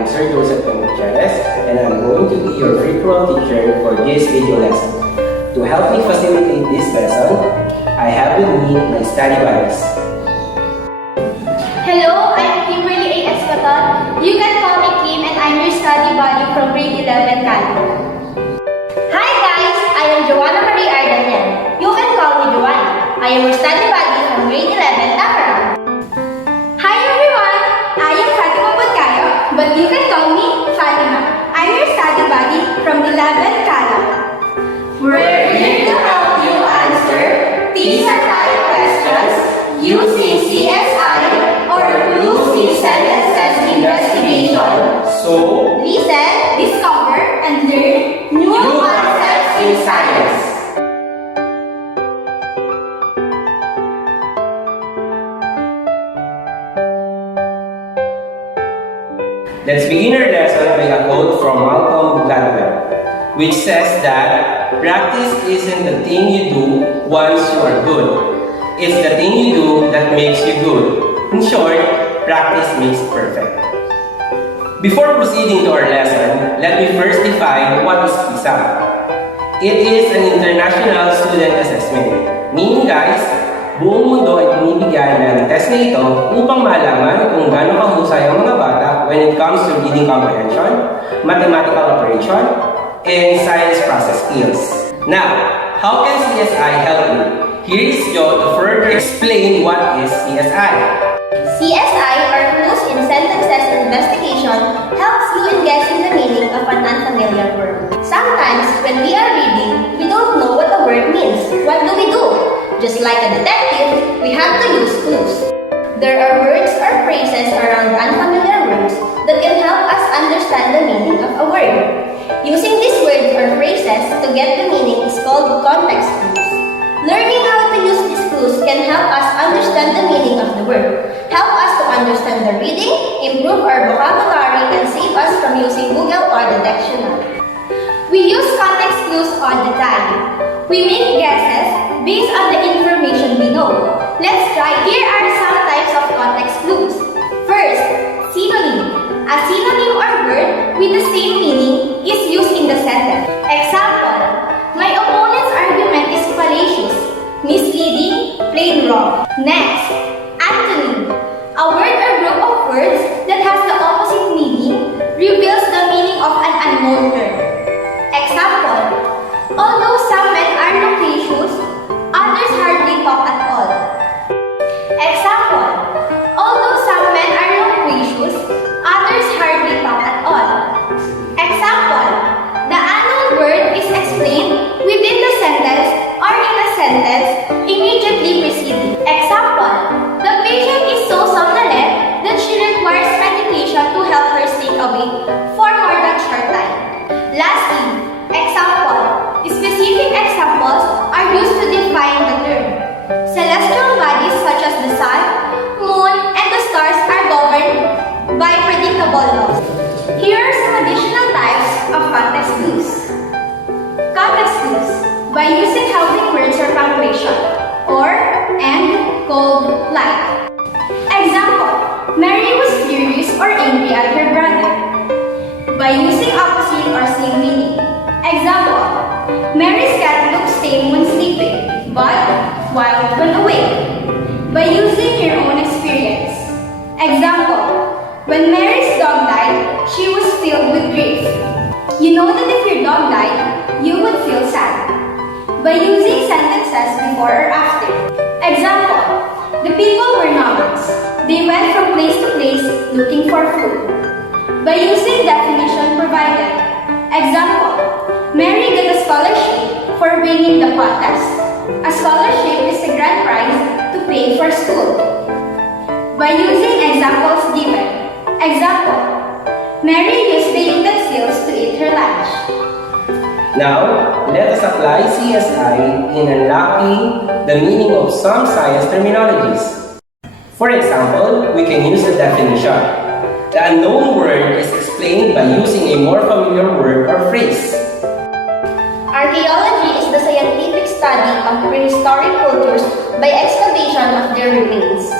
am Sir Joseph Gutierrez, and I'm going to be your virtual teacher for this video lesson. To help me facilitate this lesson, I have with me my study buddies. Hello, I'm Kimberly A. Escoton. You can call me Kim and I'm your study buddy from grade 11 Calo. Hi guys, I am Joanna Marie Ardanian. You can call me Joanna. I am your study buddy from grade 11 Tamarang. Hi everyone, I am Fatima Budkayo, but you can call me Fatima. I'm your study buddy from 11 Calo. We're here to help you answer PISA type questions using CSI or Lucy Sentences Investigation. So, listen, discover, and learn new concepts in science. Let's begin our lesson by a quote from Malcolm Gladwell, which says that practice isn't the thing you do once you are good. It's the thing you do that makes you good. In short, practice makes perfect. Before proceeding to our lesson, let me first define what is PISA. It is an international student assessment. Meaning guys, buong mundo ay binibigyan ng test na ito upang malaman kung gaano kahusay ang mga bata when it comes to reading comprehension, mathematical operation, and science process skills. Now, how can CSI help you? Here is Joe to further explain what is CSI. CSI, or Clues in Sentences Investigation, helps you in guessing the meaning of an unfamiliar word. Sometimes, when we are reading, we don't know what the word means. What do we do? Just like a detective, we have to use clues. There are words or phrases around unfamiliar words that can help us understand the meaning of a word. Using these words or phrases to get the meaning is called context clues. Learning how to use these clues can help us understand the meaning of the word, help us to understand the reading, improve our vocabulary, and save us from using Google or the dictionary. We use context clues all the time. We make guesses based on the information we know. Let's try. Here are some types of context clues. First, synonym. A synonym or word with the same meaning is used in the sentence. Example, my opponent's argument is fallacious, misleading, plain wrong. Next, antonym. A word or group of words that has the opposite meaning reveals the meaning of an unknown term. Example, although some men are loquacious, others hardly talk at all. Example, although some men are loquacious, others hardly talk at all. Example, the unknown word is explained within the sentence or in a sentence immediately preceding. Example, the patient is so somnolent that she requires medication to help her stay awake for more than short time. Lastly, example. Specific examples are used to define the term. Celestial bodies such as the sun, moon, and the stars are governed by predictable laws. Here are some additional types of context clues. Context clues by using helping words or punctuation, or, and, cold, like. Example, Mary was furious or angry at her brother. By using opposite or same meaning. Example, Mary's cat looks tame when sleeping, but wild when awake. By using your own experience. Example, when Mary's dog died, she was filled with grief. You know that if your dog died, you would feel sad. By using sentences before or after. Example, the people were nomads. They went from place to place looking for food. By using definition provided. Example, Mary got a scholarship for winning the contest. A scholarship is a grand prize to pay for school. By using examples given. Example, Mary used the utensils to eat her lunch. Now, let us apply CSI in unlocking the meaning of some science terminologies. For example, we can use the definition. The unknown word is explained by using a more familiar word or phrase. Archaeology is the scientific study of prehistoric cultures by excavation of their remains.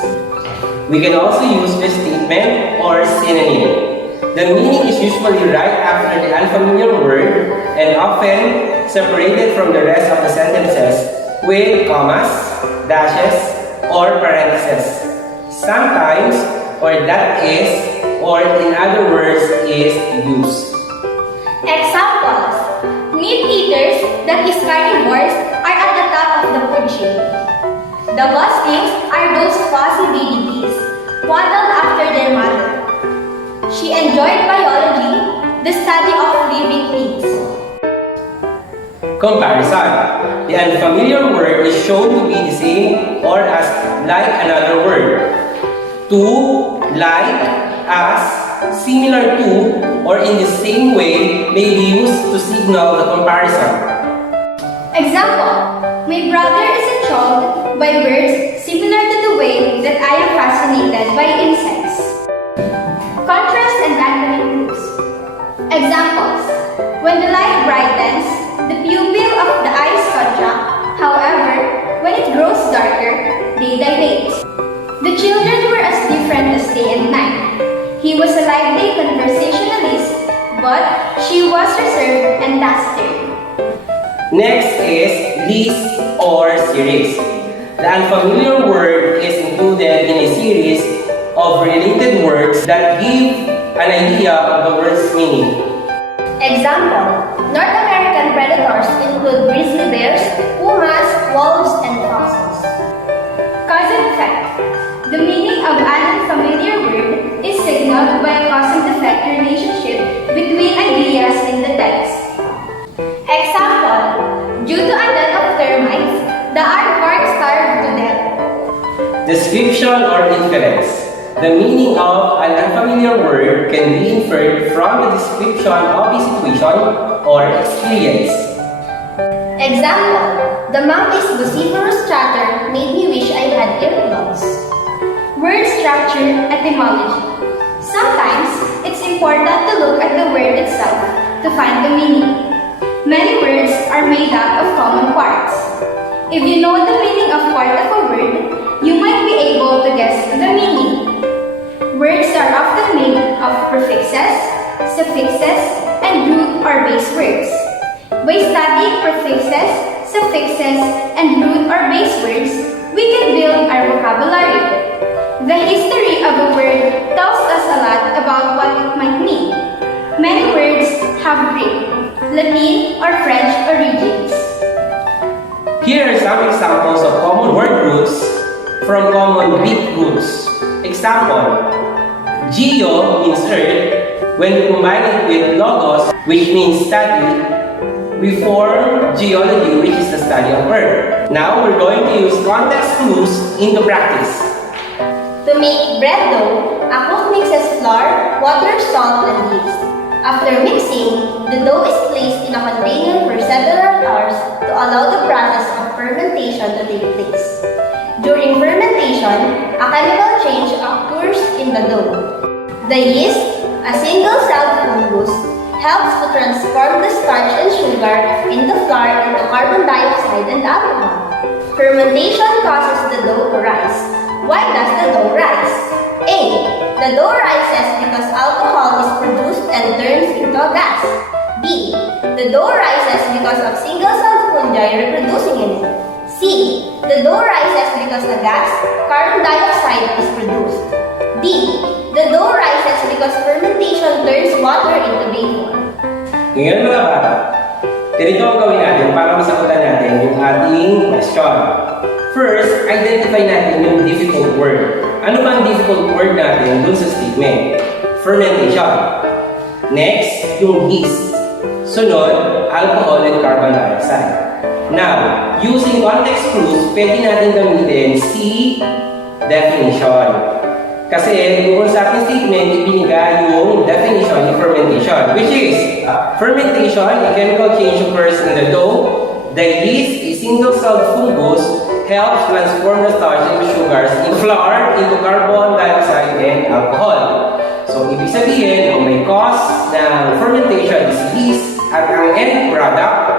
We can also use the statement or synonym. The meaning is usually right after the unfamiliar word and often separated from the rest of the sentences with commas, dashes, or parentheses. Sometimes, or that is, or in other words, is used. Examples: meat eaters, that is carnivores, are at the top of the food chain. The buskings are those fussy baby bees, modeled after their mother. She enjoyed biology, the study of living things. Comparison. The unfamiliar word is shown to be the same or as like another word. To, like, as, similar to, or in the same way may be used to signal the comparison. Example: my brother is enthralled by birds similar to the way that I am fascinated by insects. Contrast and antonyms. Examples: when the light brightens, the pupil of the eyes contract. However, when it grows darker, they dilate. The children were as different as day and night. He was a lively conversationalist, but she was reserved and taciturn. Next is list or series. The unfamiliar word is included in a series of related words that give an idea of the word's meaning. Example: North American predators include grizzly bears, pumas, wolves, and foxes. Cause and effect. The meaning of an unfamiliar word is signaled by a cause and effect relationship between ideas in the text. Example: due to a death of termites, the aardvark starved to death. Description or inference. The meaning of an unfamiliar word can be inferred from the description of a situation or experience. Example: the monkey's vociferous chatter made me wish I had earplugs. Word structure, etymology. Sometimes, it's important to look at the word itself to find the meaning. Many words are made up of common parts. If you know the meaning of part of a word, you might be able to guess the meaning. Words are often made of prefixes, suffixes, and root or base words. By studying prefixes, suffixes, and root or base words, we can build our vocabulary. The history of a word tells us a lot about what it might mean. Many words have Greek, Latin, or French origins. Here are some examples of common word roots from common Greek roots. Example: geo means earth. When we combine it with logos, which means study, we form geology, which is the study of earth. Now we're going to use context clues into practice. To make bread dough, a cook mixes flour, water, salt, and yeast. After mixing, the dough is placed in a container for several hours to allow the process of fermentation to take place. During fermentation, a chemical change occurs in the dough. The yeast, a single-celled fungus, helps to transform the starch and sugar in the flour into carbon dioxide and alcohol. Fermentation causes the dough to rise. Why does the dough rise? A. The dough rises because alcohol is produced and turns into a gas. B. The dough rises because of single-celled fungi reproducing in it. C. The dough rises because the gas, carbon dioxide, is produced. D. The dough rises because fermentation turns water into vapor. Ngayon mga bata, ganito ang gawin natin para masagutan natin yung ating question. First, identify natin yung difficult word. Ano ba ang difficult word natin dun sa statement? Fermentation. Next, yung yeast. Sunod, alcohol and carbon dioxide. Now, using context clues, pwede natin gamitin si definition. Kasi kung sa ating statement, ibinigay yung definition ng fermentation, which is fermentation, a chemical change occurs in the dough. The yeast, a single-celled fungus, helps transform the starch into sugars in flour into carbon dioxide and alcohol. So, ibig sabihin, ang may cause ng fermentation is yeast at ang end product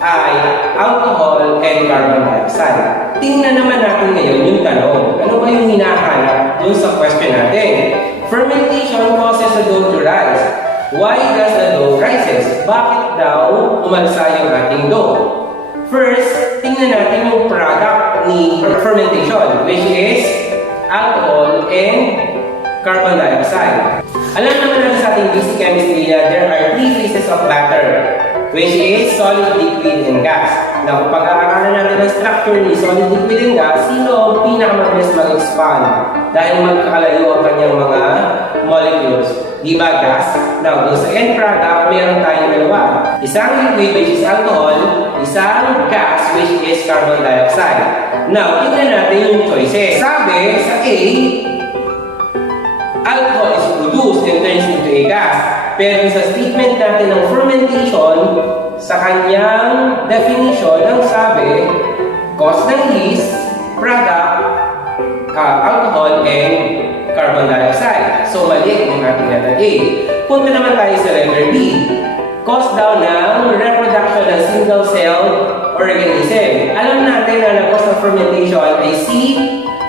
ay alcohol and carbon dioxide. Tingnan naman natin ngayon yung tanong. Ano ba yung hinahanap dun sa question natin? Fermentation causes the dough to rise? Why does the dough rises? Bakit daw umalsa yung ating dough? First, tingnan natin yung product ni fermentation, which is alcohol and carbon dioxide. Alam naman natin sa ating basic chemistry na there are three phases of matter, which is solid, liquid, and gas. Na kung pag-aaralan natin ang structure ni solid, liquid, and gas, sino ang pinakamabilis mag-expand dahil magkakalayo ang kanyang mga molecules. Di ba gas? Now, sa end product, meron tayong dalawa. Isang liquid, which is alcohol, isang gas, which is carbon dioxide. Now, tignan natin yung choices. Sabi sa A, alcohol is produced and turns into a gas. Pero sa statement natin ng fermentation, sa kanyang definition, ang sabi, cause ng yeast, product, alcohol, and carbon dioxide. So, mali yung ating letter A. Punta naman tayo sa letter B. Cause daw ng reproduction ng single-cell organism. Alam natin na nag-cause ng fermentation ay si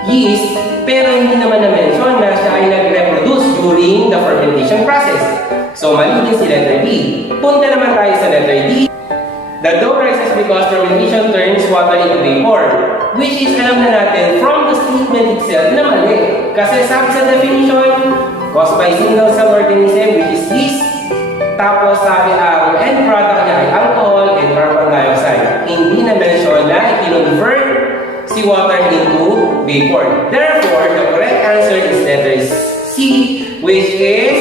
yeast, pero hindi naman na-mention na siya ay nag-reproduce during the fermentation process. So, mali din si letter B. Punta naman tayo sa letter D. The dough rises because fermentation turns water into vapor, which is alam na natin from the statement itself na mali. Kasi sabi sa definition, caused by single-cell organism, which is yeast. Tapos sabi ang end product niya ay alcohol and carbon dioxide. Hindi na-mention na i-convert si water into vapor. Therefore, the correct answer is letter C, which is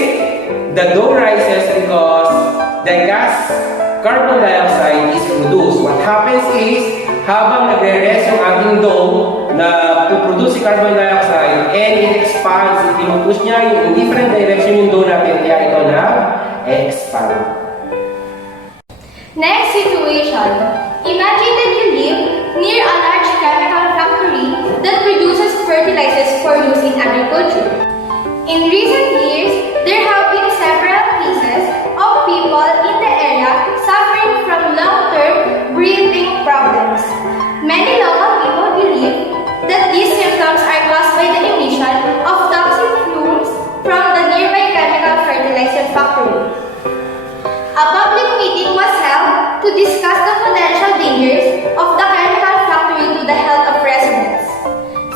the dough rises because the gas carbon dioxide is produced. What happens is, habang nagre-rest yung ating dough na puproduce si carbon dioxide and it expands, pinupush niya yung in different direction yung dough natin, kaya ito na-expand. Next situation. Imagine that you live near a large chemical factory that produces fertilizers for use in agriculture. In recent years, there have been several cases of people in the area suffering from long-term breathing problems. Many local people believe that these symptoms are caused by the emission of toxic fumes from the nearby chemical fertilizer factory. A public meeting was held to discuss the potential dangers of the chemical factory to the health of residents.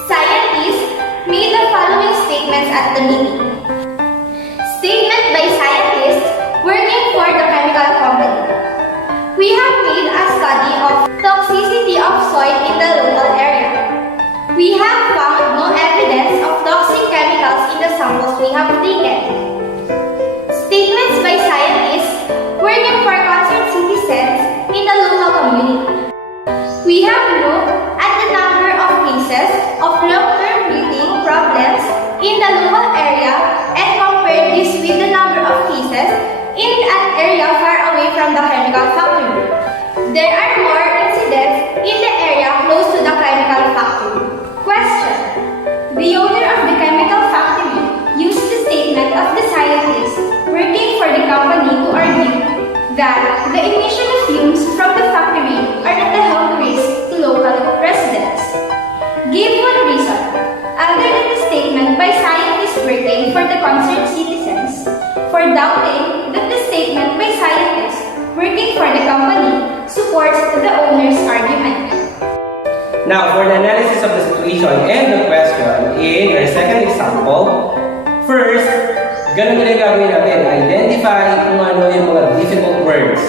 Scientists made the following statements at the meeting. Statement by scientists working for the chemical company. We have made a study of toxicity of soil in the local area. We have found no evidence of toxic chemicals in the samples we have taken. Statements by scientists working for concerned citizens in the local community. We have looked at the number of cases of long-term breathing problems in the local area and compared this with the number of cases in an area far away from the chemical factory. There are more incidents in the area close to the chemical factory. Question. The owner of the chemical factory used the statement of the scientists working for the company to argue that the emission of fumes from the factory are not a health risk to local residents. Give one reason, other than the statement by scientists working for the concerned citizens, for doubting that the statement by scientists working for the company supports the owner's argument. Now, for the analysis of the situation and the question in our second example, first, ganun din ang gagawin natin. Identify kung ano yung mga difficult words.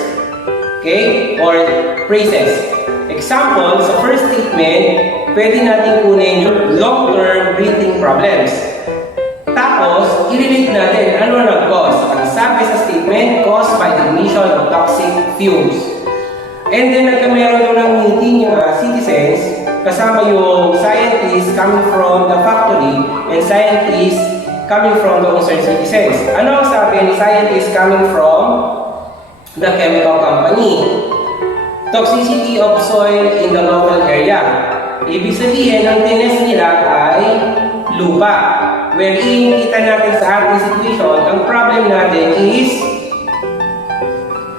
Okay? Or phrases. Example, sa first statement, pwede natin kunin yung long-term breathing problems. Tapos, i-relate natin ano nag-cause. Ang sabi sa statement, caused by the emission of toxic fumes. And then, nagkameron doon ng meeting yung citizens, kasama yung scientists coming from the factory and scientists coming from the concerned citizens. Ano ang sabi ni scientists coming from the chemical company? Toxicity of soil in the local area. Ibig sabihin, ang tinest nila ay lupa. Wherein, kita natin sa ating situation, ang problem natin is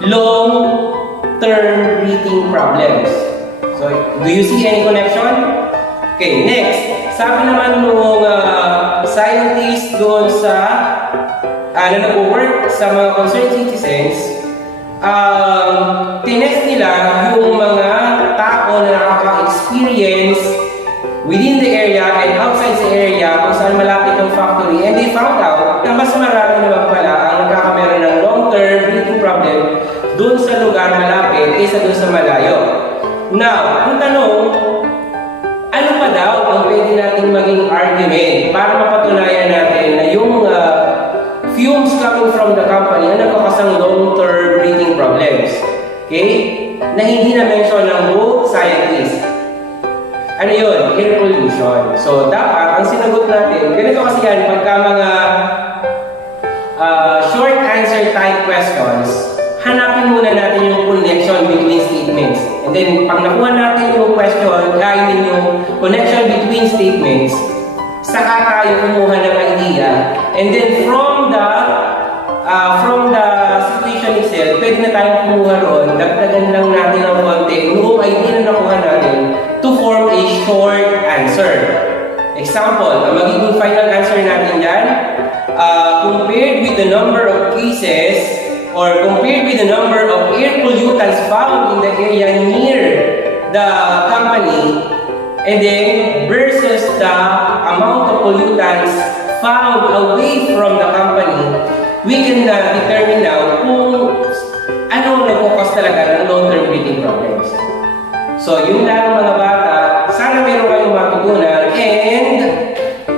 long-term breathing problems. So, do you see any connection? Okay, next. Sabi naman nung scientist doon sa na nag-work sa mga concerned citizens, tinest nila yung mga tao na nakaka-experience within the area and outside the area kung saan malapit yung factory, and they found out na mas marami naman pala ang nagkakameron ng long-term breathing problem dun sa lugar malapit kaysa dun sa malayo. Now, ang tanong, ano pa daw ang pwede nating maging argument para mapatunayan natin na yung fumes coming from the company na nagkakasang long-term breathing problems? Okay? Na hindi na-mention ng both scientists. Ano yun? Air pollution. So, dapat, ang sinagot natin, ganito kasi yan, pagka mga short answer type questions, hanapin muna natin yung connection between statements. And then, pag nakuha natin yung question, yung connection between statements, saka tayo kumuha ng idea. And then, from the situation itself, pwede na tayong kumuha ron, dagdagan lang natin ng konti, noong idea na nakuha natin, to form a short answer. Example, ang magiging final answer natin dyan, compared with the number of cases or compared with the number of air pollutants found in the area near the company, and then versus the amount of pollutants found away from the company, we can determine now kung ano nagkukos talaga ng long-term breathing problems. So, yun lang mga bata. Sana meron kayong matutunan, and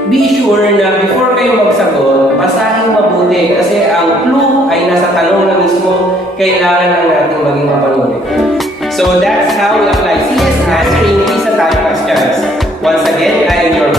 be sure na before kayo magsagot, basahin mabuti kasi ang clue ay nasa tanong na mismo, kailangan lang natin maging mapanuri. So, that's how we apply CS answering PISA type questions. Once again, I am your